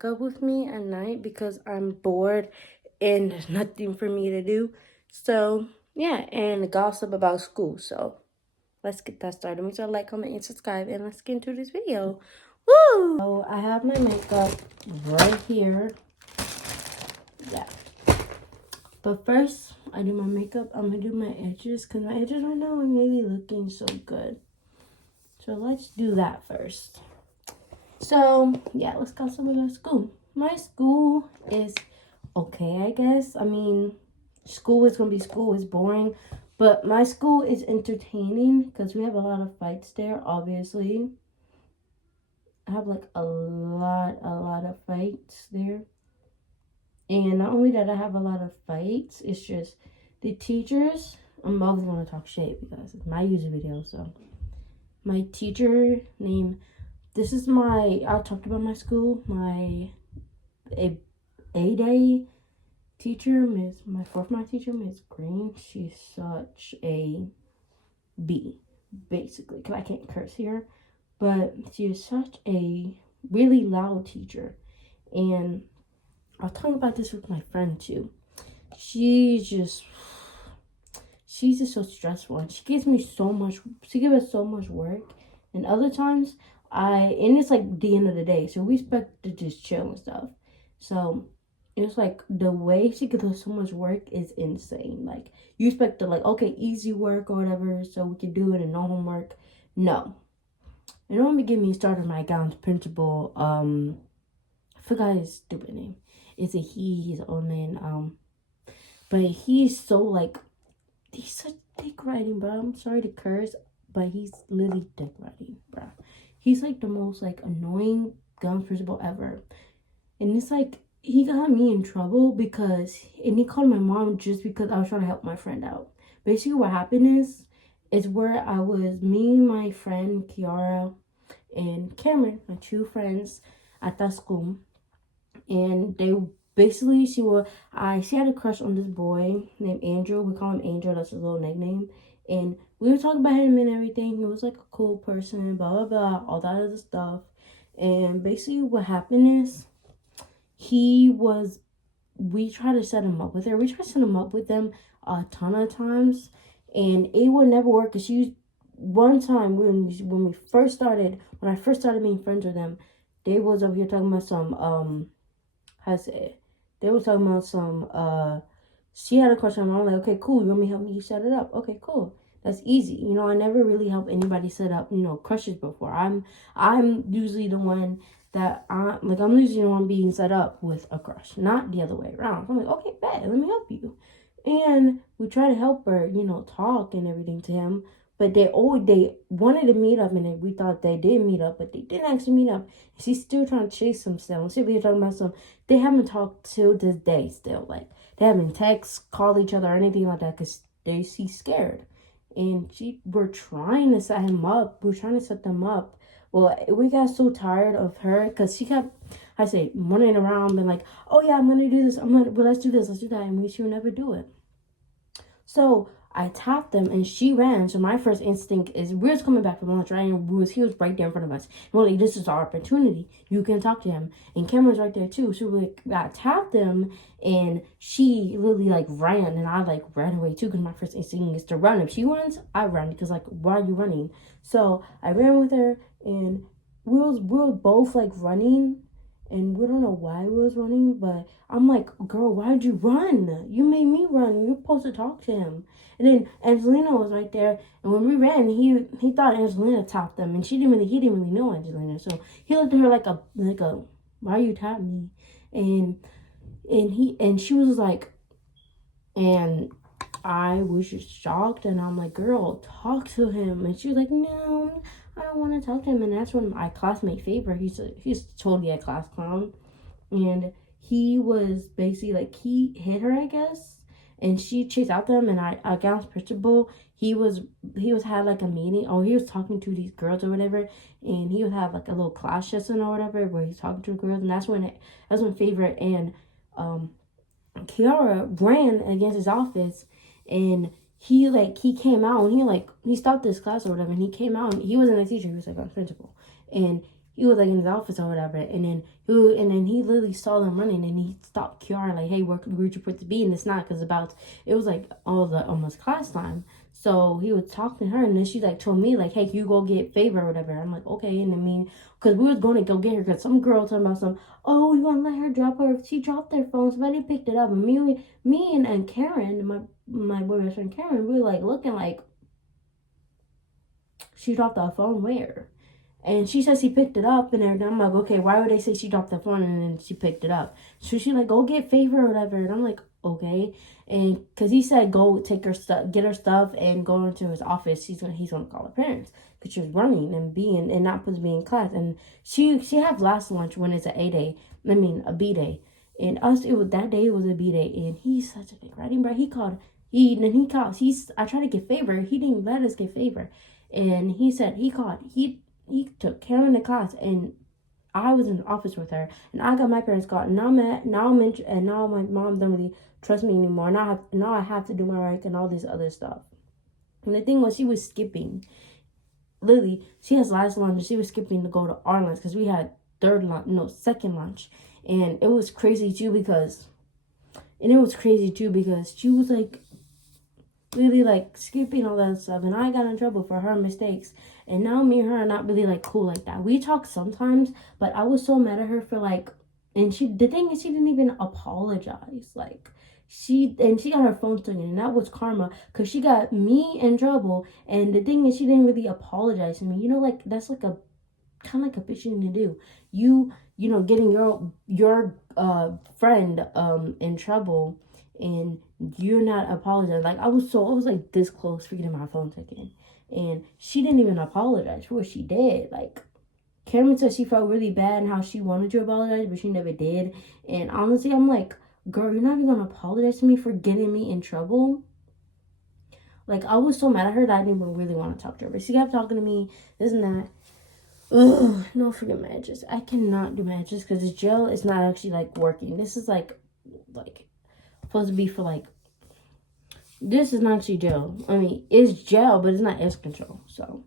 makeup with me at night because I'm bored and there's nothing for me to do. So, yeah, and gossip about school. So, let's get that started. Make sure to like, comment, and subscribe, and let's get into this video. Woo! So, I have my makeup right here. Yeah. But first, I do my makeup. I'm going to do my edges because my edges right now are really looking so good. So, let's do that first. So, yeah, let's go some about school. My school is okay, I guess. I mean, school is going to be school. It's boring. But my school is entertaining because we have a lot of fights there, obviously. I have, like, a lot of fights there. And not only that I have a lot of fights, it's just the teachers. I'm always going to talk shit because it's my user video, so. My teacher named... This is I talked about my school, my A-Day teacher, my fourth math teacher, Miss Green. She's such a B, basically, because I can't curse here. But she is such a really loud teacher. And I was talking about this with my friend, too. She's just so stressful. And she gives us so much work. And other times... and it's like the end of the day, so we expect to just chill and stuff. So it's like the way she gives us so much work is insane. Like, you expect to, like, okay, easy work or whatever, so we can do it and no homework. No. And don't even get me started on my account's principal. I forgot his stupid name. It's a he, his own name. But he's so, like, he's such dick writing, bro. I'm sorry to curse, but he's literally dick writing, bro. He's, like, the most, like, annoying guns principal ever. And it's, like, he got me in trouble because... And he called my mom just because I was trying to help my friend out. Basically, what happened is where I was... Me, my friend, Kiara, and Cameron, my two friends at that school. And they... Basically, she had a crush on this boy named Andrew. We call him Angel. That's his little nickname. And we were talking about him and everything. He was like a cool person, blah, blah, blah, all that other stuff. And basically what happened is we tried to set him up with her. We tried to set him up with them a ton of times. And it would never work. Because one time when I first started being friends with them, they was over here talking about some, how to say it? They were talking about some, she had a crush on him. I'm like, okay, cool. You want me to help you set it up? Okay, cool. That's easy. You know, I never really helped anybody set up, crushes before. I'm usually the one I'm usually the one being set up with a crush, not the other way around. I'm like, okay, bet, let me help you. And we try to help her, talk and everything to him. But they wanted to meet up, and we thought they did meet up, but they didn't actually meet up. She's still trying to chase them still. And we were talking about they haven't talked till this day still. Like, they haven't called each other or anything like that because she's scared. And we're trying to set him up. We're trying to set them up. Well, we got so tired of her because she kept, running around and like, oh yeah, I'm going to do this. Let's do this, let's do that. And she would never do it. So I tapped them and she ran. So my first instinct is, we're just coming back from lunch, right? And he was right there in front of us. And we're like, this is our opportunity. You can talk to him. And Cameron's right there too. So I tapped them and she literally like ran. And I like ran away too because my first instinct is to run. If she runs, I run because like, why are you running? So I ran with her and we were both like running. And we don't know why we was running, but I'm like, girl, why'd you run? You made me run. You're supposed to talk to him. And then Angelina was right there. And when we ran, he thought Angelina tapped them. And he didn't really know Angelina. So he looked at her like a, why you tap me? And she was like, and I was just shocked. And I'm like, girl, talk to him. And she was like, no, I don't want to talk to him. And that's when my classmate Faber, he's totally a class clown. And he was basically like, he hit her, I guess. And she chased after him. And I got principal. He had like a meeting. Or he was talking to these girls or whatever. And he would have like a little class lesson or whatever where he's talking to the girls. And that's when Favorite and Kiara ran against his office. And he came out and he stopped this class or whatever, and he came out and he wasn't a teacher, he was like a principal. And he was like in his office or whatever, and then he literally saw them running, and he stopped Kiara like, hey, where'd you put to be? And it's not because it was like all the almost class time. So he was talking to her, and then she like told me like, hey, you go get Favor or whatever. I'm like, okay. And I mean, because we was going to go get her, because some girl talking about oh, you want to let her drop her? She dropped their phone, somebody picked it up, and me and Karen, my boyfriend friend Karen, we were like looking like, she dropped the phone where? And she says she picked it up and everything. I'm like, okay, why would they say she dropped the phone and then she picked it up? So she like, go get Favor or whatever. And I'm like, okay. And because he said go take her stuff, get her stuff, and go into his office. He's gonna call her parents because she was running and not supposed to be in class. And she had last lunch when it's a B day. And that day was a B day. And he's such a big writing bro. I tried to get Favor. He didn't let us get Favor. And he said he took Karen to class, and I was in the office with her, and I got my parents called, and now my mom doesn't really trust me anymore. Now I have to do my work and all this other stuff. And the thing was, she was skipping. Lily, she has last lunch, and she was skipping to go to our lunch because we had second lunch, and it was crazy too because she was like really like skipping all that stuff, and I got in trouble for her mistakes. And now me and her are not really like cool like that. We talk sometimes, but I was so mad at her for like, and the thing is, she didn't even apologize. Like she got her phone taken, and that was karma because she got me in trouble. And the thing is, she didn't really apologize to me. You know, like that's like a kind of like a bitch thing to do. You know, getting your friend in trouble, and you're not apologizing. Like I was like this close for getting my phone taken, and she didn't even apologize for what she did. Like Cameron said she felt really bad and how she wanted to apologize, but she never did. And honestly, I'm like, girl, you're not even gonna apologize to me for getting me in trouble. Like I was so mad at her that I didn't even really want to talk to her, but she kept talking to me, this and that. Ugh, no, forget matches. I cannot do matches because the gel is not actually like working. This is like supposed to be for like, this is not actually gel. I mean, it's gel, but it's not edge control. So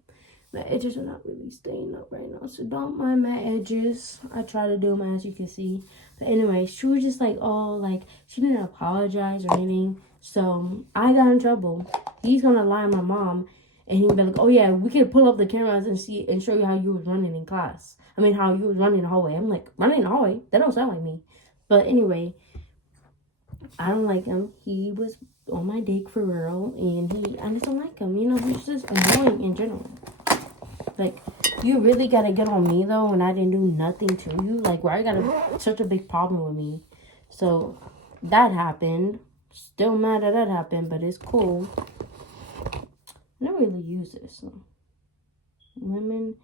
my edges are not really staying up right now, so don't mind my edges. I try to do them, as you can see. But anyway, she was just like, oh, like she didn't apologize or anything. So I got in trouble. He's gonna lie to my mom, and he'd be like, oh yeah, we could pull up the cameras and show you how you was running in class. I mean, how you was running the hallway. I'm like, running the hallway? That don't sound like me. But anyway, I don't like him. He was on my dick for real, and I just don't like him. You know, he's just annoying in general. Like, you really gotta get on me though when I didn't do nothing to you. Like, why you got such a big problem with me? So that happened. Still mad that happened, but it's cool. I never really use this. So. I'm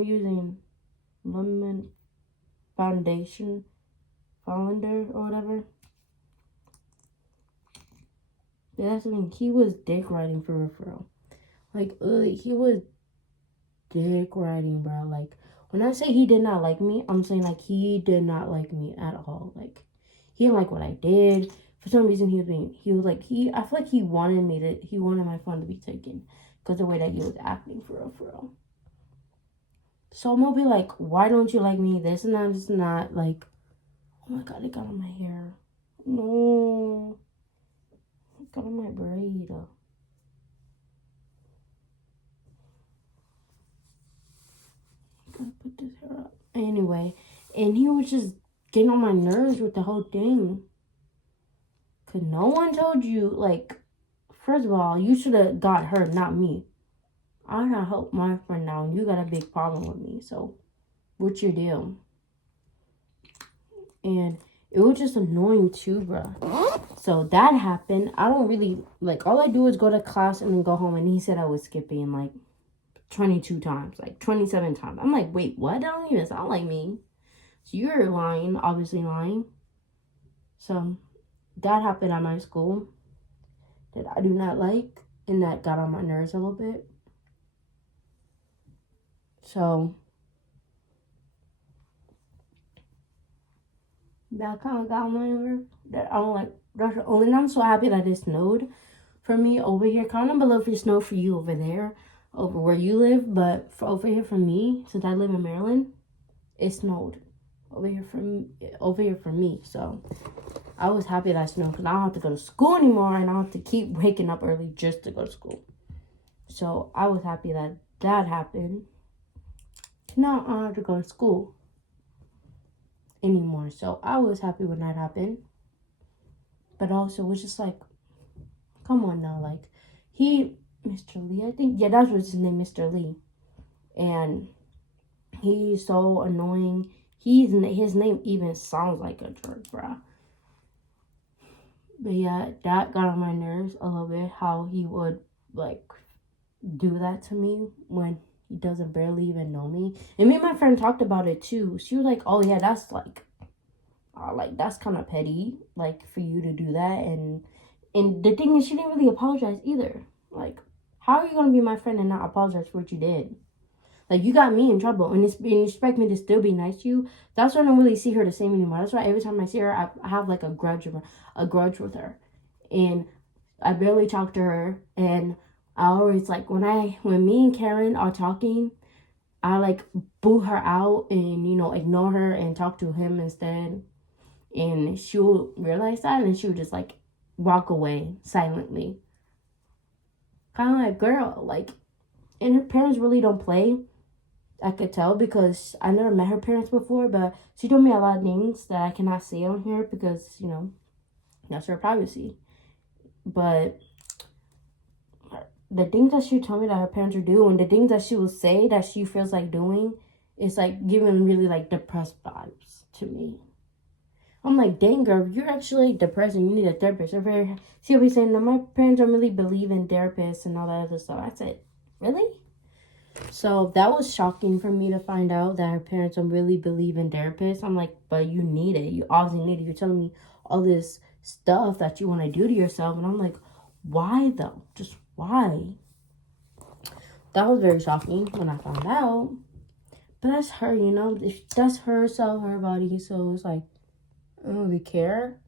using lemon foundation founder or whatever. Yeah, that's the thing. He was dick riding for real. Like, he was dick riding, bro. Like, when I say he did not like me, I'm saying like he did not like me at all. Like, he didn't like what I did. For some reason, I feel like he wanted my phone to be taken because the way that he was acting for real. So I'm gonna be like, why don't you like me? This and that, this and that. Like, oh my god, it got on my hair. No. It got on my braid. Gotta put this hair up. Anyway, and he was just getting on my nerves with the whole thing. Cause no one told you, like, first of all, you should have got her, not me. I gotta help my friend now, and you got a big problem with me. So, what's your deal? And it was just annoying too, bro. So that happened. I don't really, like, all I do is go to class and then go home. And he said I was skipping like 22 times, like 27 times. I'm like, wait, what? That don't even sound like me. So you're lying, obviously lying. So that happened at my school that I do not like, and that got on my nerves a little bit. So that kind of got on my nerves. That I don't like. And I'm so happy that it snowed for me over here. Comment below if it snowed for you over there, over where you live. But for over here for me, since I live in Maryland, it snowed over here for me. So I was happy that it snowed because I don't have to go to school anymore, and I don't have to keep waking up early just to go to school. So I was happy that happened. Now I don't have to go to school anymore. So I was happy when that happened. But also, it was just like, come on now. Like, Mr. Lee, I think. Yeah, that's what his name, Mr. Lee. And he's so annoying. His name even sounds like a jerk, bruh. But yeah, that got on my nerves a little bit, how he would, like, do that to me when he doesn't barely even know me. And me and my friend talked about it, too. She was like, oh, yeah, that's, like, that's kind of petty, like, for you to do that. And the thing is, she didn't really apologize either. Like, how are you going to be my friend and not apologize for what you did? Like, you got me in trouble, and you expect me to still be nice to you? That's why I don't really see her the same anymore. That's why every time I see her, I have, like, a grudge with her. And I barely talk to her, and I always, like, when me and Karen are talking, I, like, boo her out and, ignore her and talk to him instead. And she'll realize that, and she'll just, like, walk away silently. Kind of like, girl, like, and her parents really don't play. I could tell because I never met her parents before, but she told me a lot of things that I cannot say on here because, that's her privacy. But the things that she told me that her parents are doing, the things that she will say that she feels like doing, is like giving really like depressed vibes to me. I'm like, dang girl, you're actually depressed and you need a therapist. She'll be saying, no, my parents don't really believe in therapists and all that other stuff. I said, really? So that was shocking for me to find out that her parents don't really believe in therapists. I'm like, but you need it. You obviously need it. You're telling me all this stuff that you want to do to yourself. And I'm like, why though? Just why? That was very shocking when I found out. But that's her, that's her self, her body. So it's like, I don't really care.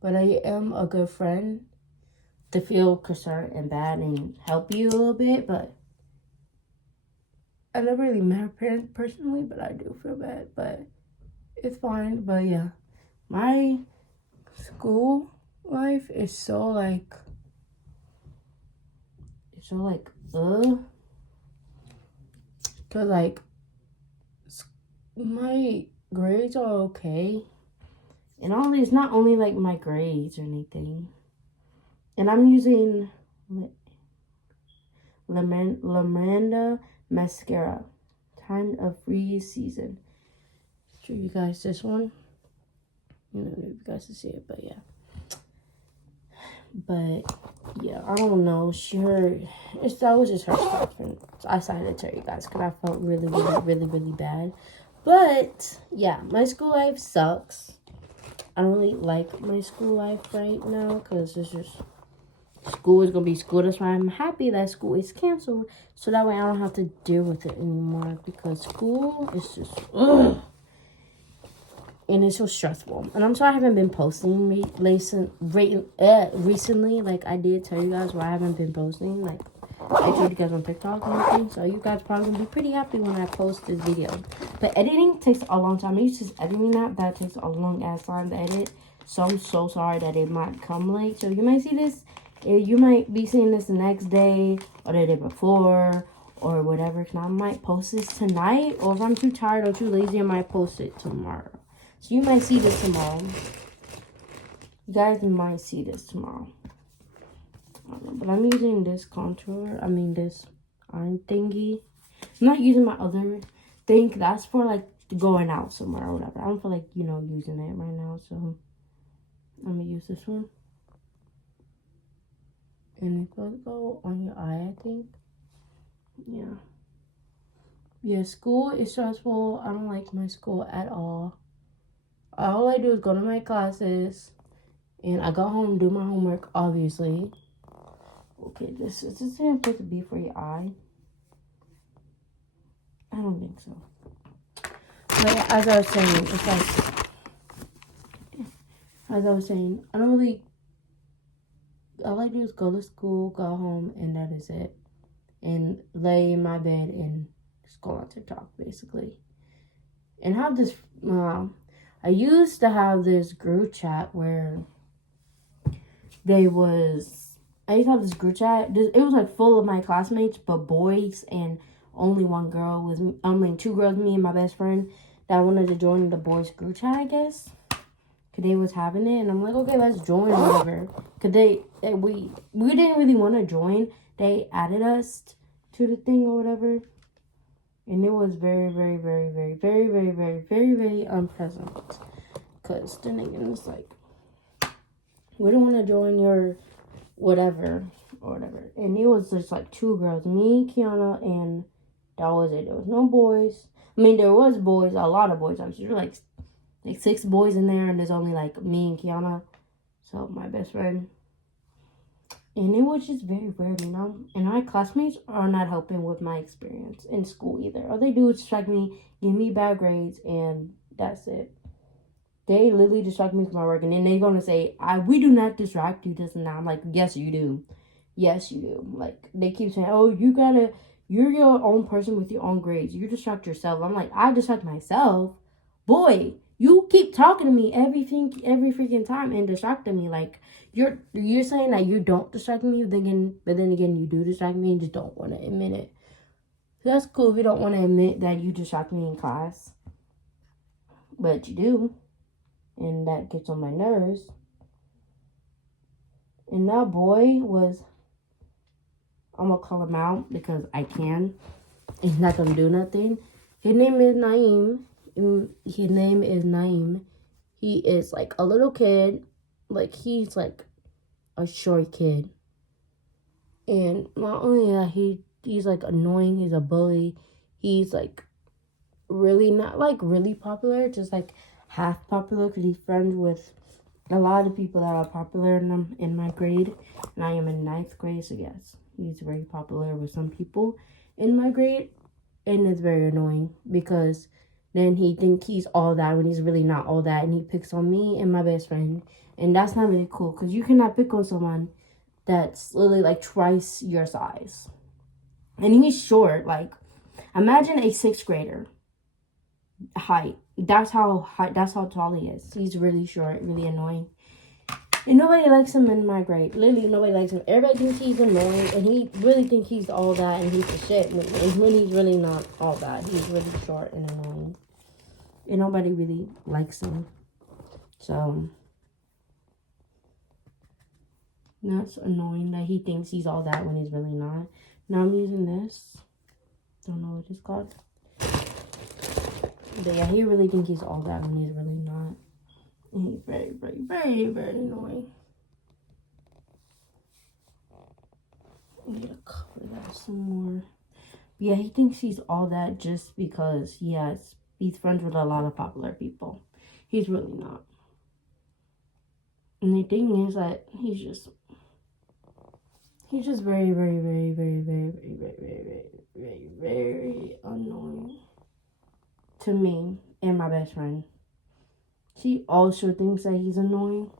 But I am a good friend to feel concerned and bad and help you a little bit. But I never really met her parents personally, but I do feel bad. But it's fine. But yeah, my school life is so like, because like, my grades are okay. And all these, not only like my grades or anything. And I'm using La Miranda mascara. Time of Freeze season. Show you guys this one. I don't know if you guys can see it, but yeah. But yeah, I don't know. That was just her stuff, and I decided to tell you guys because I felt really, really, really, really bad. But yeah, my school life sucks. I don't really like my school life right now because it's just school is gonna be school. That's why I'm happy that school is canceled, so that way I don't have to deal with it anymore because school is just and it's so stressful. And I'm sorry I haven't been posting recently. Like I did tell you guys why I haven't been posting. Like I told you guys on TikTok and everything. So you guys probably gonna be pretty happy when I post this video. But editing takes a long time. I used to editing that takes a long ass time to edit. So I'm so sorry that it might come late. So you might see this. You might be seeing this the next day or the day before or whatever. Cause I might post this tonight. Or if I'm too tired or too lazy, I might post it tomorrow. So you might see this tomorrow. You guys might see this tomorrow. I don't know, but I'm using this contour. This eye thingy. I'm not using my other thing. That's for like going out somewhere or whatever. I don't feel like, using it right now. So I'm going to use this one. And it's going to go on your eye, I think. Yeah. Yeah, school is stressful. I don't like my school at all. All I do is go to my classes. And I go home, do my homework, obviously. Okay, this is supposed to be for your eye. I don't think so. But as I was saying, it's like, I don't really, all I do is go to school, go home, and that is it. And lay in my bed and just go on TikTok, basically. And have this, I used to have this group chat where I used to have this group chat. It was like full of my classmates, but boys, and only one girl was, two girls, me and my best friend, that wanted to join the boys group chat, I guess. Cause they was having it, and I'm like, okay, let's join or whatever. Cause we didn't really want to join. They added us to the thing or whatever, and it was very, very, very, very, very, very, very, very, very unpleasant. Cause the nigga was like, we don't want to join your whatever or whatever. And it was just like two girls, me, Kiana, and that was it. There was no boys. I mean, there was boys, a lot of boys. Actually, there were like 6 boys in there, and there's only like me and Kiana, so my best friend. And it was just very weird, you know. And my classmates are not helping with my experience in school either. All they do is distract me, give me bad grades, and that's it. They literally distract me from my work, and then they're gonna say, "We do not distract you, this and that." I'm like, "Yes, you do. Yes, you do." Like they keep saying, "Oh, you're your own person with your own grades. You distract yourself." I'm like, I distract myself, boy. You keep talking to me every freaking time and distracting me. Like you're saying that you don't distract me, but then again you do distract me and just don't want to admit it. So that's cool if you don't want to admit that you distract me in class, but you do, and that gets on my nerves. And that boy was, I'm gonna call him out because I can. He's not gonna do nothing. His name is Naeem. He is like a little kid. Like he's like a short kid. And not only that, he's like annoying. He's a bully. He's like really not like really popular, just like half popular, because he's friends with a lot of people that are popular in my grade. And I am in 9th grade, so yes, he's very popular with some people in my grade. And it's very annoying because then he thinks he's all that when he's really not all that. And he picks on me and my best friend. And that's not really cool because you cannot pick on someone that's literally like twice your size. And he's short. Like, imagine a 6th grader height. That's how tall he is. He's really short, really annoying. And nobody likes him in my grade. Literally, nobody likes him. Everybody thinks he's annoying, and he really thinks he's all that, and he's the shit. And when he's really not all that, he's really short and annoying. And nobody really likes him. So, that's annoying that he thinks he's all that when he's really not. Now I'm using this. Don't know what it's called. But yeah, he really thinks he's all that when he's really not. And he's very, very, very, very annoying. I need to cover that some more. But yeah, he thinks he's all that just because he's friends with a lot of popular people. He's really not. And the thing is that he's just very, very, very, very, very, very, very, very, very, very annoying to me and my best friend. She also thinks that he's annoying,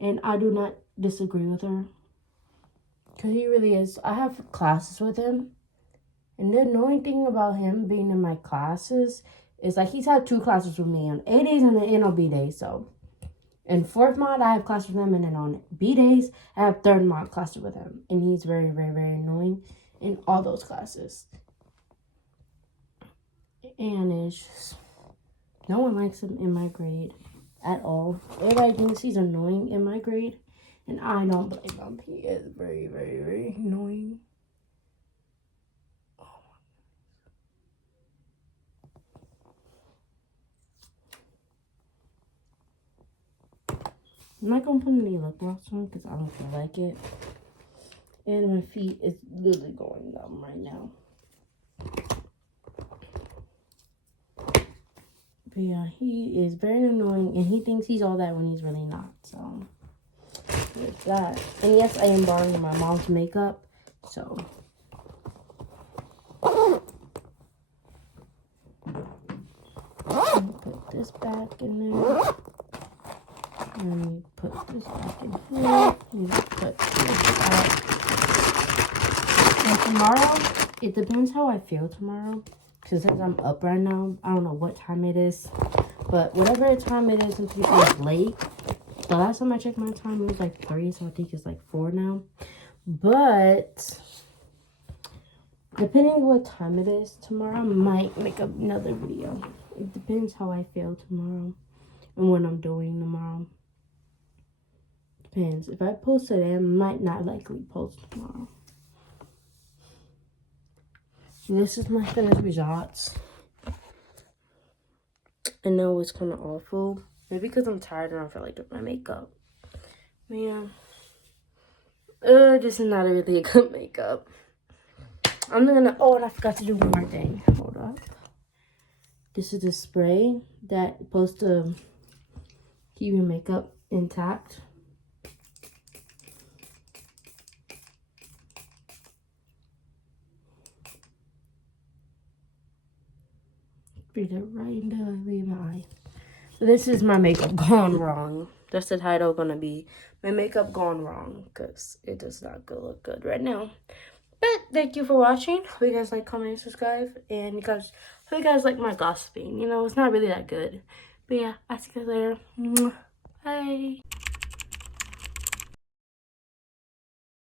and I do not disagree with her, because he really is. I have classes with him, and the annoying thing about him being in my classes is like he's had 2 classes with me on A days and then on B days. So in 4th mod I have classes with him, and then on B days I have 3rd mod classes with him, and he's very, very, very annoying in all those classes. And it's just, no one likes him in my grade at all. Everybody thinks he's annoying in my grade, and I don't blame him. He is very, very, very annoying. I'm not gonna put any lip gloss on because I don't feel like it. And my feet is literally going numb right now. But yeah, he is very annoying, and he thinks he's all that when he's really not. So there's that. And yes, I am borrowing my mom's makeup. So put this back in there. Let me put this back in here. Let me put this back. And tomorrow, it depends how I feel tomorrow. Because since I'm up right now, I don't know what time it is. But whatever time it is, since it's late. The last time I checked my time, it was like 3. So I think it's like 4 now. But depending on what time it is tomorrow, I might make another video. It depends how I feel tomorrow and what I'm doing tomorrow. Depends. If I post today, I might not likely post tomorrow. So this is my finished results. I know it's kind of awful. Maybe because I'm tired and I don't feel like doing my makeup. But yeah. This is not really a good makeup. I'm gonna, oh, and I forgot to do one more thing. Hold up. This is a spray that's supposed to keep your makeup intact. Breathe it right into my eye. So this is my makeup gone wrong. That's the title gonna be. My makeup gone wrong. Because it does not look good right now. But thank you for watching. Hope you guys like, comment, and subscribe. And hope you guys like my gossiping. You know, it's not really that good. But yeah, I'll see you guys later. Bye.